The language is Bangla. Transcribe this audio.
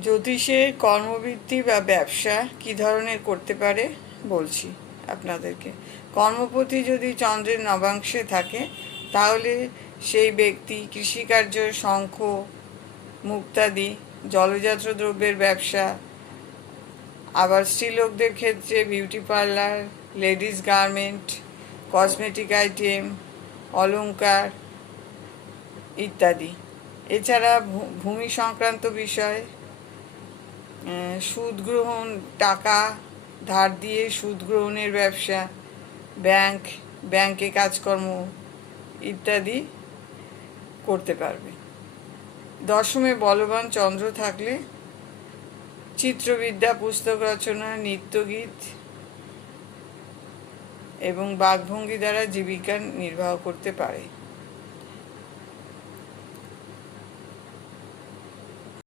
জ্যোতিষের কর্মবৃত্তি বা ব্যবসা কি ধরনের করতে পারে বলছি আপনাদেরকে। কর্মপতি যদি চন্দ্রের নবাংশে থাকে তাহলে সেই ব্যক্তি কৃষিকার্য, শঙ্খ, মুক্তাদি, জলজাত দ্রব্যের ব্যবসা, আবার স্ত্রীলোকদের ক্ষেত্রে beauty parlour, ladies garment, cosmetic item, অলংকার ইত্যাদি। এছাড়া ভূমি সংক্রান্ত বিষয়, সুদ গ্রহণ, টাকা ধার দিয়ে সুদ গ্রহণের ব্যবসা, ব্যাংকে কাজকর্ম ইত্যাদি করতে পারবে। দশমে বলবান চন্দ্র থাকলে চিত্রবিদ্যা, পুস্তক রচনা, নৃত্যগীত এবং বাকভঙ্গি দ্বারা জীবিকা নির্বাহ করতে পারে।